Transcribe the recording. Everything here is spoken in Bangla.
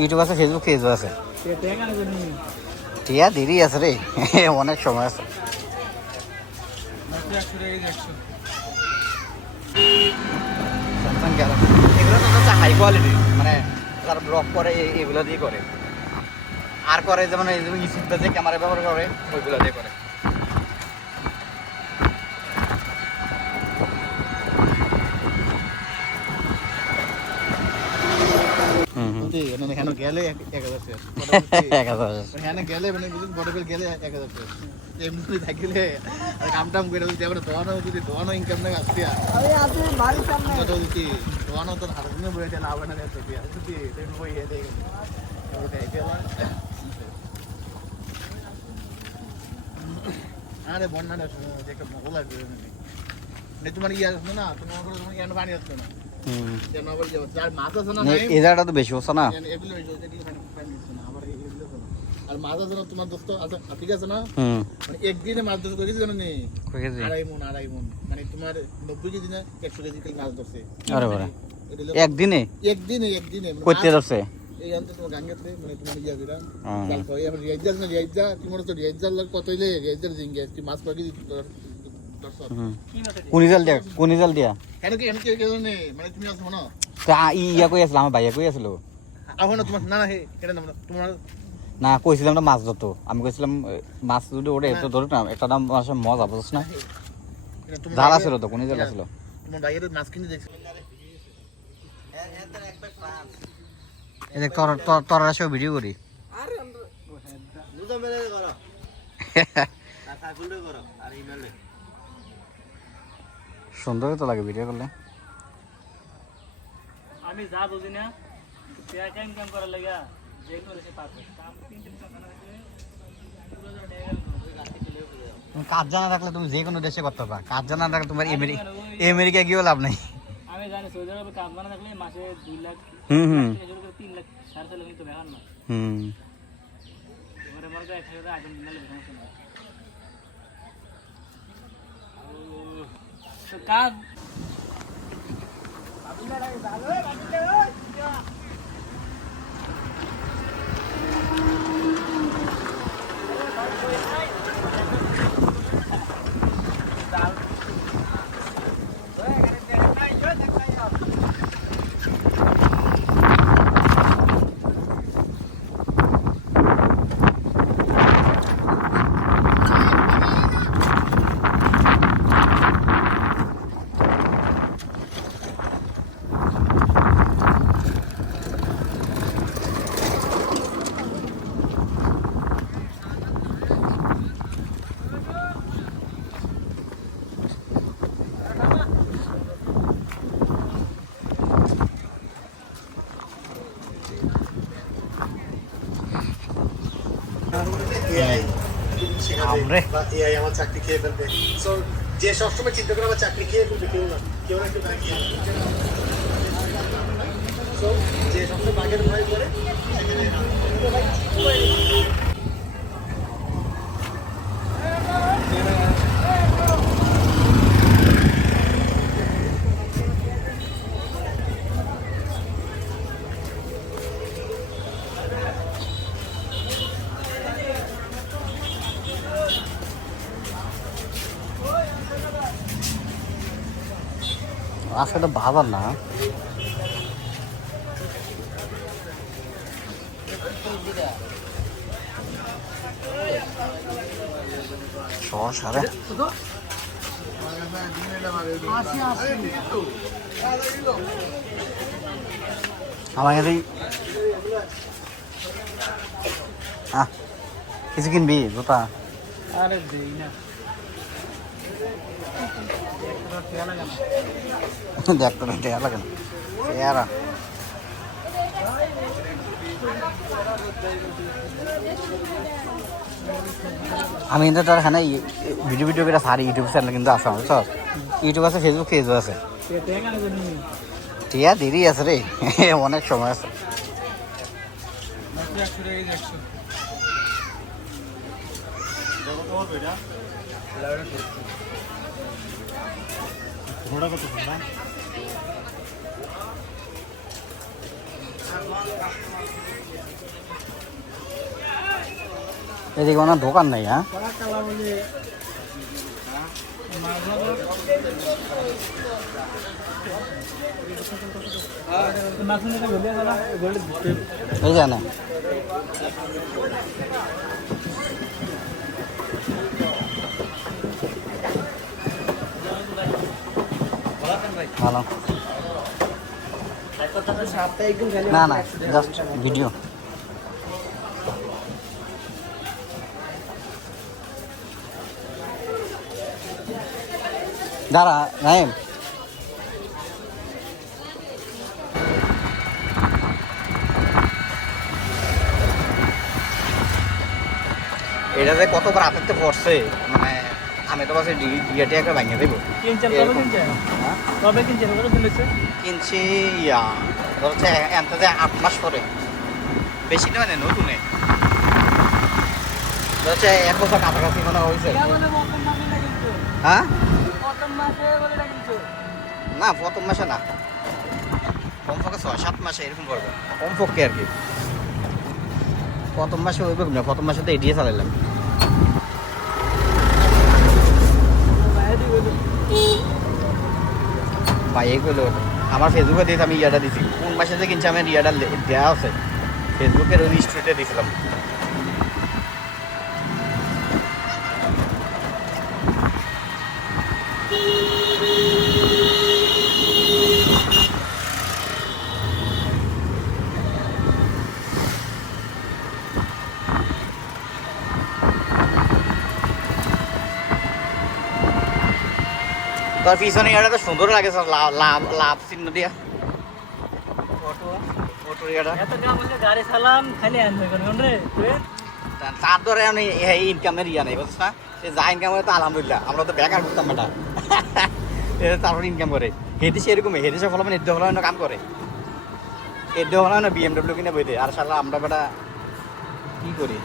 ইউটিউব আছে, ফেসবুক পেজও আছে। টিয়া দেরি আছে রে, অনেক সময় আছে। এগুলো তো হচ্ছে হাই কোয়ালিটি, মানে যারা ব্লগ করে এগুলো দিয়ে করে। আর করে যেমন এই ইউটিউবটা যে ক্যামেরা ব্যবহার করে ওইগুলো দিয়ে করে। গেলে 1000 গেলে মানে বড়বেল গেলে 1000 এমনি থাকিলে কাম টাম করে যদি দোয়ানো ইনকাম না আসছে দোয়ানো তো হার দিনে বলে লাভ না আরে বন্যা একটা মজা লাগবে তোমার ইয়ে আসবে না, তোমার ইয়ান পানি আসবে না। এই জায়গাটা তো বেশি হচ্ছে না। আর মাছ আছে না তোমার দোস্ত ঠিক আছে না, মানে একদিনে মাছ ধরতে কেজি জানো নেই, 2.5 মণ মানে তোমার 90 কেজি না 100 কেজি মাছ ধরছে। একদিনে করতে ধরছে এই আনতে তোমার গাঙ্গেতে, মানে তোমার ইয়া দিরা জাল খাওয়াই আমরা রিয়াইজা না রিয়াইজা তোমার তো রিয়াইজার কত হইলে রিয়াইজার জিঙ্গে কি মাছ পাকি কোন জাল দিয়া কেন মানে তুমি আসো না ইয়া কই আসলো আমার ভাইয়া কই আসলো তোমার না হে এটা তোমার না কইছিলাম না মাছ ধরতো, আমি কইছিলাম মাছ যদি ওঠে তো ধরো না একটা দাম আসলে মজা বুঝছ না। জাল আছিল তো কোন জাল আসলো তোমার ভাইয়ের মাছ কিনে দেখছ এই দেখ তোর আসো ভিডিও করি আরে আমরা দুটো মেলে করো টাকা গুলো করো আর ইমেলে সুন্দর তো লাগে ভিডিও করলে। আমি যা বুঝি না টাকা ইনকাম করার লাগা যে করে সে পারবে কাম 3 টাকা না হলে কাজ জানা থাকলে তুমি যে কোনো দেশে করতে পারবা, কাজ জানা থাকলে তোমার আমেরিকা গিয়েও লাভ নাই। আমি জানি সৌদি আরবে কাজ জানা থাকলে মাসে 2 লাখ 3 লাখ 4.5 লাখ তো বেকার না। এবারে আমার তো 1000 আইটেম দিলে সমস্যা না। তো কাজ এআই আমার চাকরি খেয়ে ফেলবে। সো যে সবসময় চিন্তা করে আমার চাকরি খেয়ে ফেলবে কেউ না একটু সো যে সবসময় বাঘের ভয় করে আসলে বাবার না সাড়ে আমার কাছে কিছু কিনবি জুতা? আরে দেই না দেখ তো টেয়া লাগে না চেয়ারা আমি কিন্তু তোর এখানে ভিডিও করে সারি ইউটিউব চ্যানেল কিন্তু আছে আমার, সব ইউটিউব আছে, ফেসবুক পেজও আছে। টিয়া দেরি আছে রে, অনেক সময় আছে। ঘোড়া কত ঘোড়া এদিকে কোনো দোকান নেই, হ্যাঁ? এই জানে ভালো না না জাস্ট ভিডিও দাঁড়া নাইম এটাতে কতবার হাতে পড়ছে মানে আমি তো ভাবছি ডিএটি একটা ভাঙিয়ে দেবো কিনছি ইয়া ধরছে এনতে 8 মাস পরে বেশি না মানে নতুনে ধরছে 1 বছর কাছাকাছি মনে হয়েছে হ্যাঁ না প্রথম মাসে না কমপক্ষে 6-7 মাসে এরকম করবো কমপক্ষে আর কি প্রথম মাসে ওই না প্রথম মাসে তো এডিয়ে চালাইলাম বাইরে গেলো আমার ফেসবুকে দিয়েছি আমি ইয়াটা দিছি কোন মাসে যে কিনছি আমি ইয়াটা দেওয়া আছে ফেসবুকের ওই স্ট্রিটে দিয়েছিলাম তোর পিছনে ইয়াটা তো সুন্দর লাগে স্যার লাভ লাভ চিহ্ন দিয়া অটো ইয়াটা গাড়ি চালাম খালি এনজয় করবেন রে তার ধরে আমি এই ইনকামের ইয়া নেই বুঝছ না সে যা ইনকাম করে তো আলহামদুলিল্লাহ আমরা তো বেকার করতাম বেটা তারপর ইনকাম করে হেঁটে সেরকমই হেঁটে সে ফলাফল এদ্য ফলাফল কাম করে এদ্য ফলাফল না BMW কিনে বইতে আর সালা আমরা বেটা কি করি